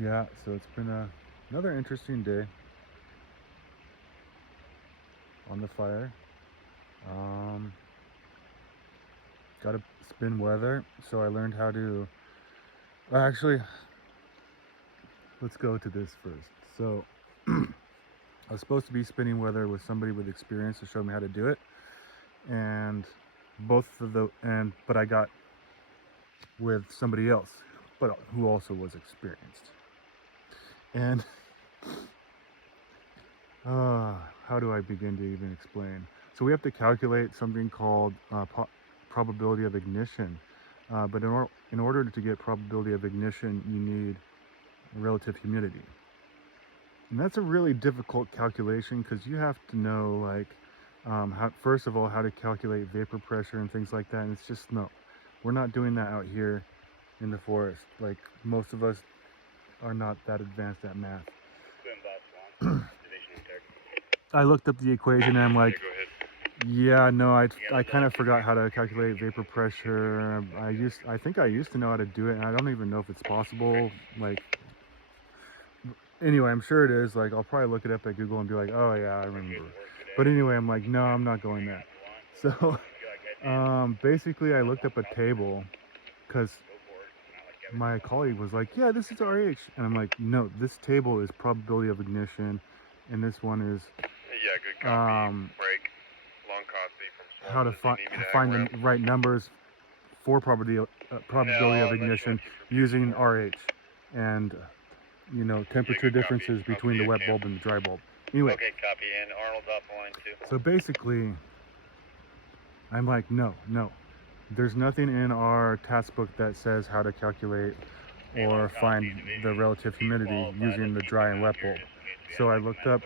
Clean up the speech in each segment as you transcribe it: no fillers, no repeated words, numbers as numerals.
Yeah, so it's been another interesting day on the fire. Um, got to spin weather, so I learned how to. Actually, let's go to this first. So, I was supposed to be spinning weather with somebody with experience to show me how to do it, and but I got with somebody else, but who also was experienced. And how do I begin to even explain? So we have to calculate something called probability of ignition. But in order to get probability of ignition, you need relative humidity. And that's a really difficult calculation because you have to know, like, first of all, how to calculate vapor pressure and things like that. And it's just, no, we're not doing that out here in the forest. Like, most of us are not that advanced at math. I looked up the equation and I'm like, yeah, no, I kind of forgot how to calculate vapor pressure. I think I used to know how to do it, and I don't even know if it's possible. Like, anyway, I'm sure it is. Like, I'll probably look it up at Google and be like, oh yeah, I remember. But anyway, I'm like, no, I'm not going there. So, basically, I looked up a table because my colleague was like, yeah, this is RH, and I'm like, no, this table is probability of ignition, and this one is good copy. Break. Long copy from how to find the right numbers for probability of ignition using RH and temperature differences between the wet bulb and the dry bulb. Anyway, okay, copy. And Arnold's off the line too. So basically, I'm like, no, there's nothing in our task book that says how to calculate or find the relative humidity using the dry and wet bulb. So I looked up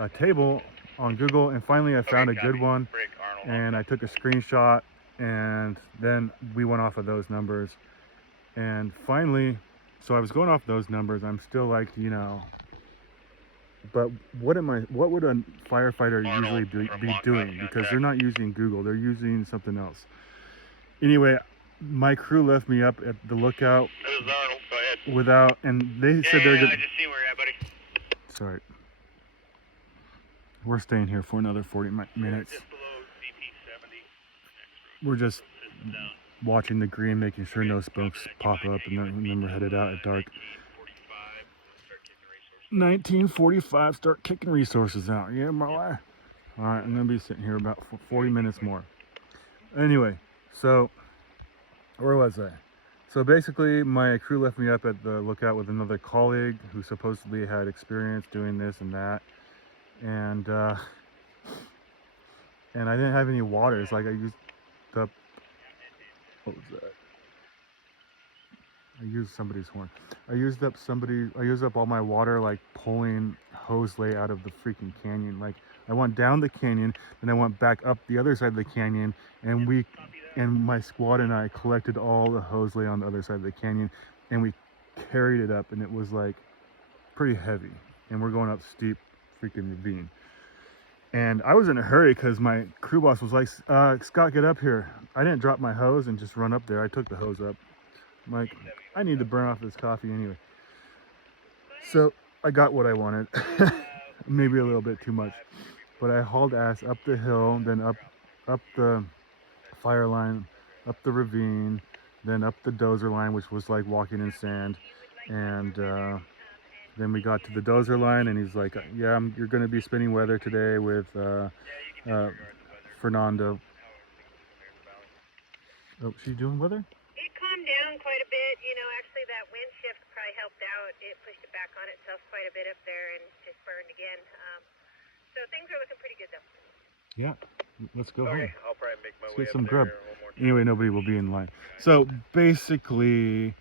a table on Google, and finally I found a good one, and I took a screenshot, and then we went off of those numbers. And finally, so I was going off those numbers. I'm still like, but what would a firefighter usually be doing? Because they're not using Google, they're using something else. Anyway, my crew left me up at the lookout without, and they said they're good. I just see where you're at, buddy. Sorry. We're staying here for another 40 minutes. We're just watching the green, making sure no smokes pop up, and then we're headed out at dark. 1945, start kicking resources out. Yeah, my wife. All right, I'm gonna be sitting here about 40 minutes more. Anyway, so where was I? So basically, my crew left me up at the lookout with another colleague who supposedly had experience doing this and that, and I didn't have any water. It's like I used up. What was that? I used somebody's horn. I used up all my water, like pulling hose lay out of the freaking canyon. Like, I went down the canyon, and I went back up the other side of the canyon, and my squad and I collected all the hose lay on the other side of the canyon, and we carried it up, and it was like pretty heavy. And we're going up steep freaking ravine. And I was in a hurry because my crew boss was like, Scott, get up here. I didn't drop my hose and just run up there. I took the hose up. I'm like, I need to burn off this coffee anyway. So I got what I wanted. Maybe a little bit too much. But I hauled ass up the hill, then up the fire line, up the ravine, then up the dozer line, which was like walking in sand. And then we got to the dozer line, and he's like, yeah, you're going to be spinning weather today with Fernando. Oh, she's doing weather? It calmed down quite a bit. Actually that wind shift probably helped out. It pushed it back on itself quite a bit up there and just burned again. So things are looking pretty good though. Yeah, let's go home. I'll probably make my Let's way get some up grub. there one more time. Anyway, nobody will be in line. So basically,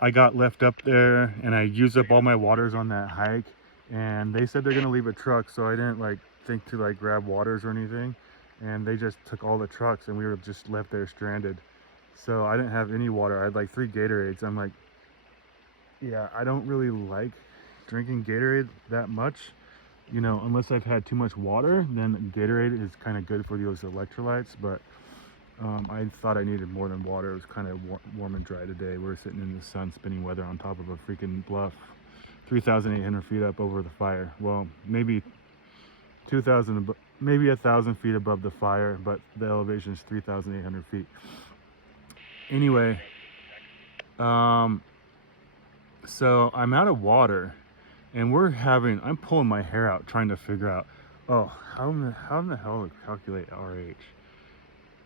I got left up there, and I used up all my waters on that hike, and they said they're gonna leave a truck, so I didn't like think to like grab waters or anything, and they just took all the trucks, and we were just left there stranded. So I didn't have any water. I had like 3 Gatorades. I'm like, yeah, I don't really like drinking Gatorade that much, unless I've had too much water. Then Gatorade is kind of good for those electrolytes, but I thought I needed more than water. It was kind of warm and dry today. We were sitting in the sun, spinning weather on top of a freaking bluff, 3,800 feet up over the fire. Well, maybe 2,000, maybe 1,000 feet above the fire, but the elevation is 3,800 feet. Anyway, so I'm out of water, and I'm pulling my hair out trying to figure out, oh, how in the hell to calculate RH?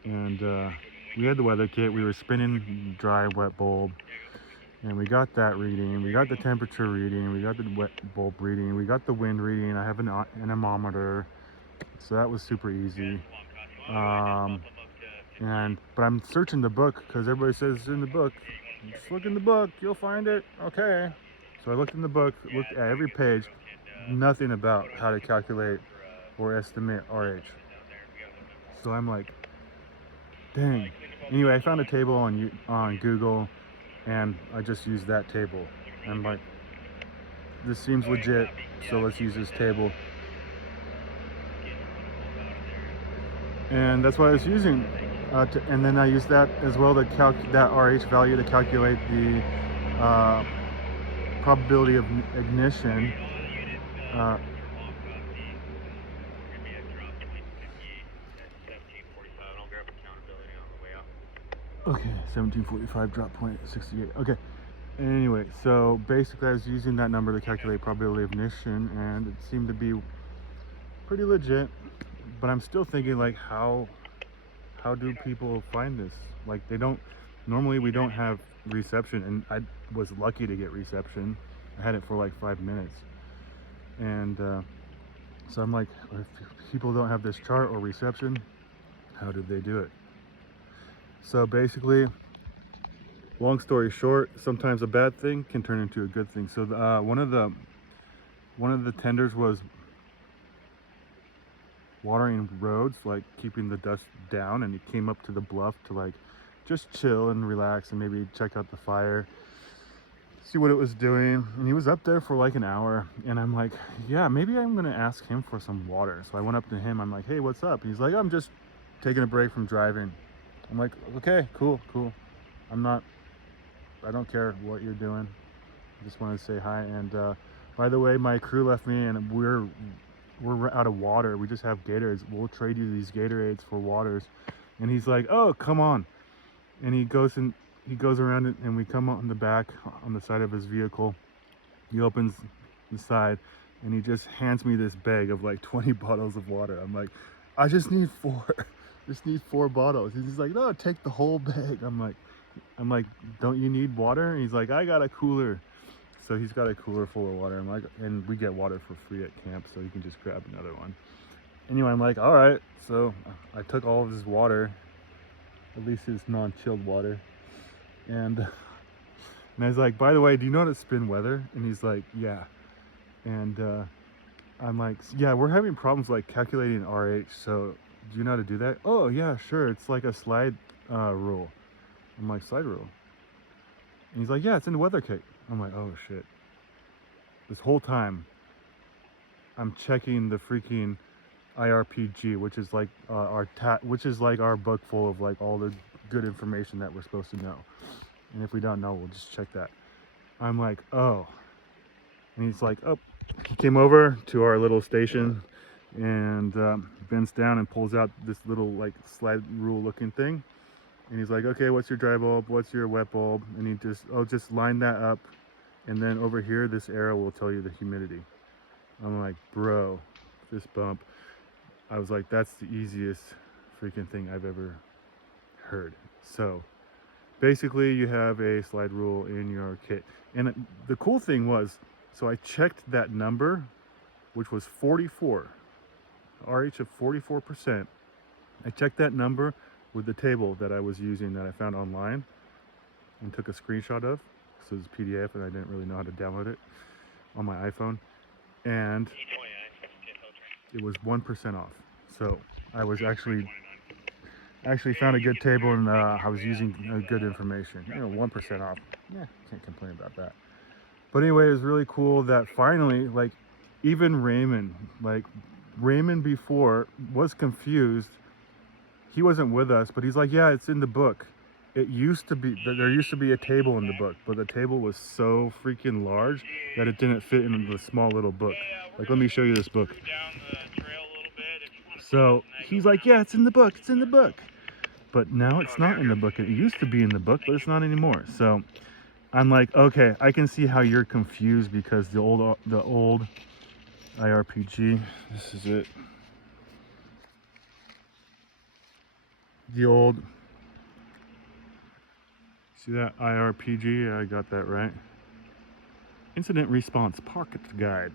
And we had the weather kit. We were spinning dry wet bulb, and we got that reading. We got the temperature reading. We got the wet bulb reading. We got the wind reading. I have an anemometer, so that was super easy. But I'm searching the book because everybody says it's in the book. Just look in the book, you'll find it. Okay. So I looked in the book, looked at every page, nothing about how to calculate or estimate RH. So I'm like, dang. Anyway, I found a table on Google, and I just used that table. I'm like, this seems legit, so let's use this table. And that's what I was using. And then I used that as well to that RH value to calculate the probability of ignition. Okay, 1745 drop point 68. Okay. Anyway, so basically I was using that number to calculate probability of ignition, and it seemed to be pretty legit. But I'm still thinking, like, how do people find this? Like, normally we don't have reception, and I was lucky to get reception. I had it for like 5 minutes. And so I'm like, if people don't have this chart or reception, how did they do it? So basically, long story short, sometimes a bad thing can turn into a good thing. So one of the tenders was watering roads, like keeping the dust down, and he came up to the bluff to like just chill and relax and maybe check out the fire, see what it was doing. And he was up there for like an hour, and I'm like, yeah, maybe I'm gonna ask him for some water. So I went up to him, I'm like, hey, what's up? He's like, I'm just taking a break from driving. I'm like, okay, cool. I don't care what you're doing. I just wanted to say hi. And by the way, my crew left me, and we're out of water. We just have Gatorades. We'll trade you these Gatorades for waters. And he's like, oh, come on. And he goes around it, and we come on the back, on the side of his vehicle. He opens the side, and he just hands me this bag of like 20 bottles of water. I'm like, I just need 4. Just need 4 bottles. He's like, no, take the whole bag. I'm like, don't you need water? And he's like, I got a cooler. So he's got a cooler full of water. I'm like, and we get water for free at camp, so you can just grab another one. Anyway, I'm like, all right. So I took all of his water, at least his non-chilled water, and I was like, by the way, do you know how to spin weather? And he's like, yeah. And I'm like, yeah, we're having problems like calculating RH. So do you know how to do that? Oh yeah, sure. It's like a slide rule. I'm like, slide rule? And he's like, yeah, it's in the weather kit. I'm like, oh shit. This whole time, I'm checking the freaking IRPG, which is like our book full of like all the good information that we're supposed to know. And if we don't know, we'll just check that. I'm like, oh. And he's like, oh. He came over to our little station and bends down and pulls out this little like slide rule looking thing. And he's like, okay, what's your dry bulb? What's your wet bulb? And he just line that up. And then over here, this arrow will tell you the humidity. I'm like, bro, this bump. I was like, that's the easiest freaking thing I've ever heard. So basically you have a slide rule in your kit. And the cool thing was, so I checked that number, which was 44, RH of 44%. I checked that number with the table that I was using that I found online and took a screenshot of. So it's PDF, and I didn't really know how to download it on my iPhone. And it was 1% off. So I was actually found a good table, and I was using good information. 1% off. Yeah, can't complain about that. But anyway, it was really cool that finally, like, even Raymond before was confused. he wasn't with us, but he's like, yeah, it's in the book. It used to be, there used to be a table in the book, but the table was so freaking large that it didn't fit in the small little book. Like, let me show you this book. So he's like, yeah, it's in the book, it's in the book. But now it's not in the book. It used to be in the book, but it's not anymore. So I'm like, okay, I can see how you're confused because the old IRPG, this is it. The old, see that IRPG? I got that right. Incident Response Pocket Guide.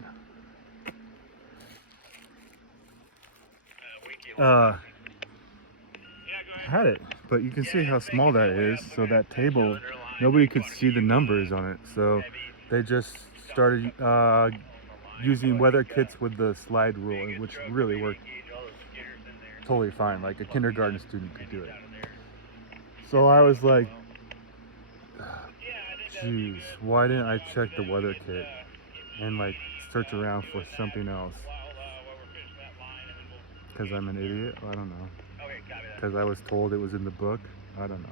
Had it, but you can see how small that is. So that table, nobody could see the numbers on it. So they just started using weather kits with the slide rule, which really worked totally fine. Like a kindergarten student could do it. So I was like, geez, why didn't I check the weather kit and like search around for something else? Because I'm an idiot? I don't know. Because I was told it was in the book? I don't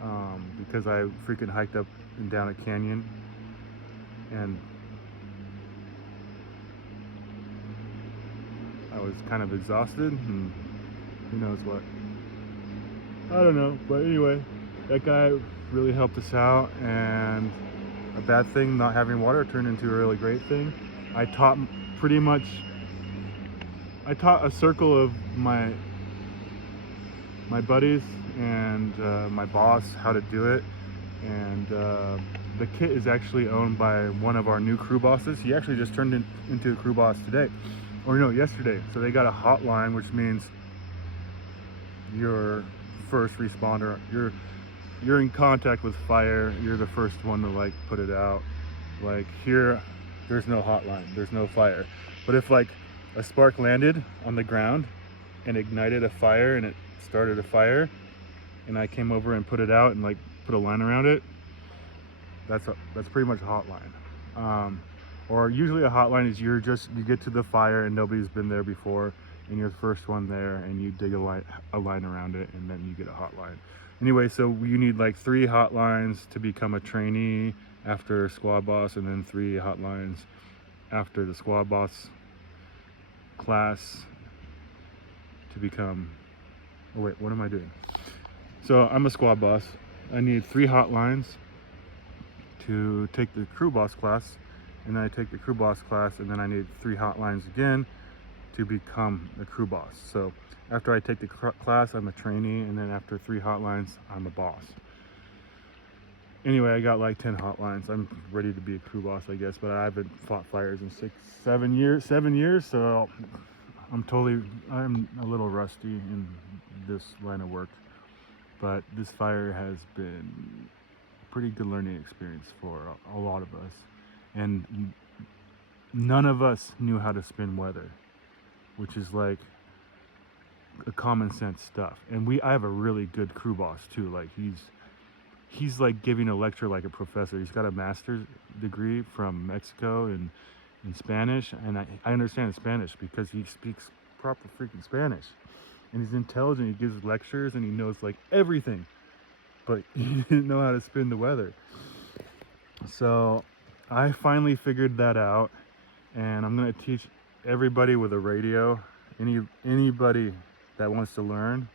know. Because I freaking hiked up and down a canyon and I was kind of exhausted and who knows what. I don't know, but anyway, that guy really helped us out, and a bad thing, not having water, turned into a really great thing. I taught a circle of my buddies and my boss how to do it, and the kit is actually owned by one of our new crew bosses. He actually just turned into a crew boss today, or no, yesterday. So they got a hotline, which means you're first responder, you're in contact with fire, you're the first one to like put it out. Like here, there's no hotline, there's no fire, but if like a spark landed on the ground and ignited a fire and it started a fire and I came over and put it out and like put a line around it, that's pretty much a hotline. Or usually a hotline is you get to the fire and nobody's been there before and you're the first one there and you dig a line around it and then you get a hotline. Anyway, so you need like 3 hotlines to become a trainee after squad boss, and then 3 hotlines after the squad boss class to become, oh wait, what am I doing? So I'm a squad boss. I need 3 hotlines to take the crew boss class, and then I take the crew boss class, and then I need 3 hotlines again to become a crew boss. So after I take the class, I'm a trainee, and then after 3 hotlines, I'm a boss. Anyway, I got like 10 hotlines. I'm ready to be a crew boss, I guess, but I haven't fought fires in 7 years, so I'm a little rusty in this line of work. But this fire has been a pretty good learning experience for a lot of us. And none of us knew how to spin weather, which is like a common sense stuff. And I have a really good crew boss too. Like he's like giving a lecture like a professor. He's got a master's degree from Mexico in Spanish, and I understand Spanish because he speaks proper freaking Spanish. And he's intelligent, he gives lectures, and he knows like everything. But he didn't know how to spin the weather. So I finally figured that out, and I'm gonna teach everybody with a radio, anybody that wants to learn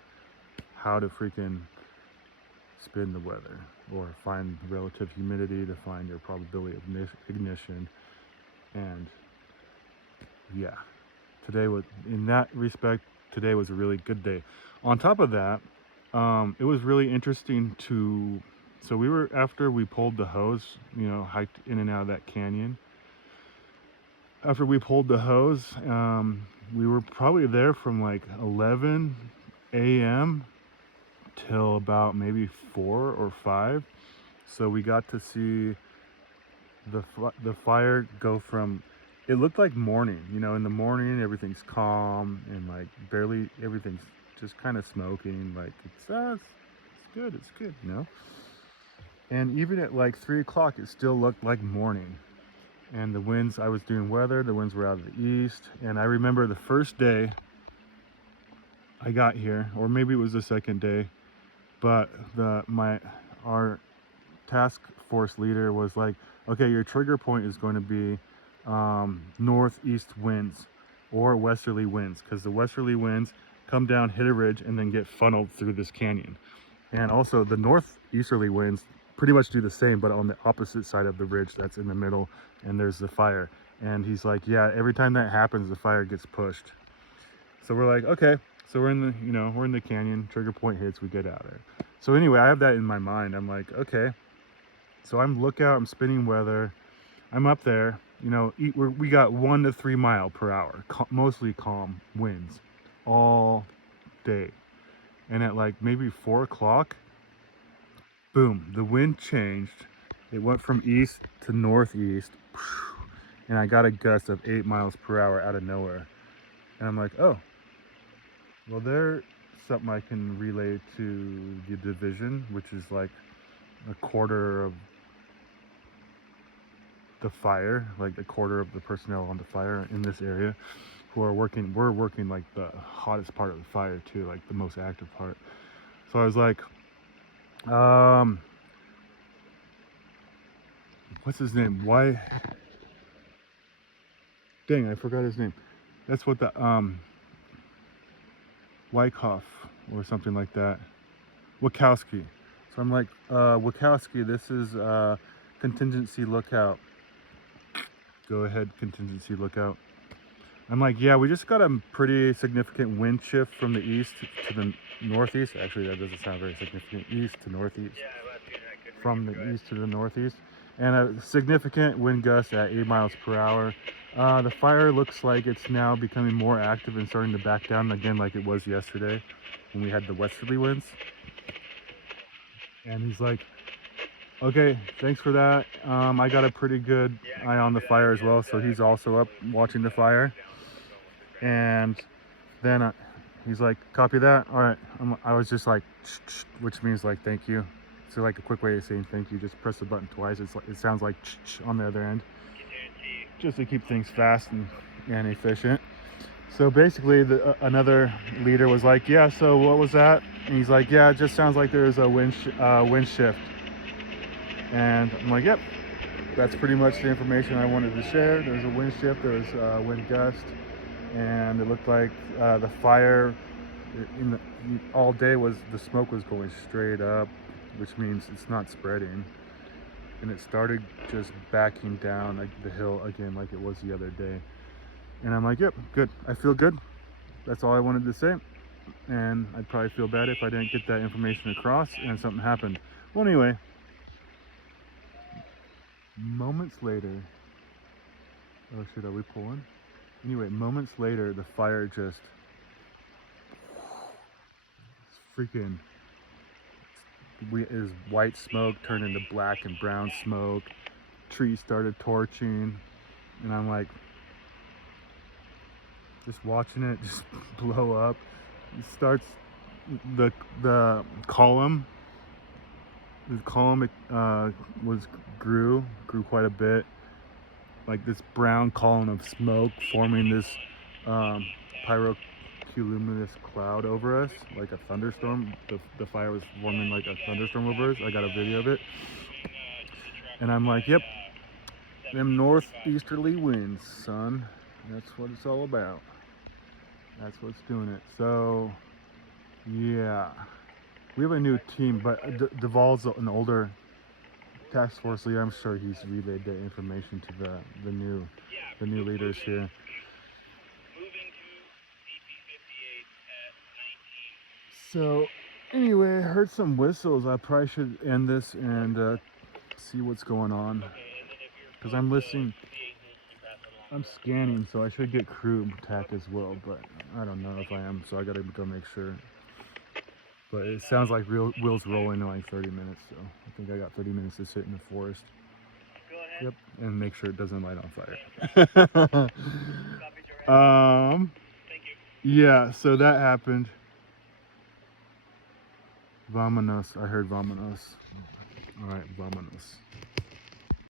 how to freaking spin the weather, or find relative humidity to find your probability of ignition. And yeah, today was, in that respect, today was a really good day. On top of that, it was really interesting so we were, after we pulled the hose, hiked in and out of that canyon. After we pulled the hose, we were probably there from like 11 a.m. till about maybe 4 or 5. So we got to see the fire go from, it looked like morning, in the morning everything's calm and like barely, everything's just kind of smoking, like it's good, and even at like 3 o'clock it still looked like morning. And the winds, I was doing weather, the winds were out of the east. And I remember the first day I got here, or maybe it was the second day, but our task force leader was like, okay, your trigger point is going to be northeast winds or westerly winds, because the westerly winds come down, hit a ridge, and then get funneled through this canyon. And also the northeasterly winds pretty much do the same, but on the opposite side of the ridge that's in the middle, and there's the fire. And he's like, yeah, every time that happens, the fire gets pushed. So we're like, okay. So we're in the, we're in the canyon, trigger point hits, we get out of there. So anyway, I have that in my mind. I'm like, okay. So I'm lookout, I'm spinning weather. I'm up there, we got 1 to 3 mile per hour, mostly calm winds all day. And at like maybe 4 o'clock, boom, the wind changed. It went from east to northeast, and I got a gust of 8 miles per hour out of nowhere. And I'm like, oh, well, there's something I can relay to the division, which is like a quarter of the fire, like a quarter of the personnel on the fire in this area who are working. We're working like the hottest part of the fire too, like the most active part. So I was like, what's his name? Why? Dang, I forgot his name. That's what the Wyckoff or something like that. Wachowski. So I'm like, Wachowski, this is contingency lookout. Go ahead, contingency lookout. I'm like, yeah, we just got a pretty significant wind shift from the east to the northeast. Actually, that doesn't sound very significant. East to northeast. From the east to the northeast. And a significant wind gust at 8 miles per hour. The fire looks like it's now becoming more active and starting to back down again like it was yesterday when we had the westerly winds. And he's like, okay, thanks for that. I got a pretty good eye on the fire as well, so he's also up watching the fire. And then he's like, copy that. All right. I was just like, which means like, thank you. So like a quick way of saying thank you, just press the button twice. It sounds like on the other end, just to keep things fast and efficient. So basically, another leader was like, yeah, so what was that? And he's like, yeah, it just sounds like there's a wind shift. And I'm like, yep, that's pretty much the information I wanted to share. There's a wind shift, there's a wind gust, and it looked like the fire all day the smoke was going straight up, which means it's not spreading. And it started just backing down like the hill again like it was the other day. And I'm like, yep, good. I feel good. That's all I wanted to say. And I'd probably feel bad if I didn't get that information across and something happened. Well, anyway, moments later, oh shit, are we pulling? Anyway, moments later, the fire just freaking, is white smoke turned into black and brown smoke. Trees started torching, and I'm like, just watching it just blow up. It starts the column. The column grew quite a bit, like this brown column of smoke forming this pyrocumulus cloud over us, like a thunderstorm. The fire was forming like a thunderstorm over us. I got a video of it, and I'm like, yep, them northeasterly winds, son. That's what it's all about. That's what's doing it. So yeah, we have a new team, but Duvall's an older task force leader. I'm sure he's relayed that information to the new leaders here. So anyway, I heard some whistles. I probably should end this and see what's going on, because I'm listening. I'm scanning, so I should get crew attack as well, but I don't know if I am, so I gotta go make sure. But it sounds like wheels rolling in like 30 minutes, so I think I got 30 minutes to sit in the forest. Yep, and make sure it doesn't light on fire. Yeah, so that happened. Vamonos. I heard vamonos. All right, vamonos.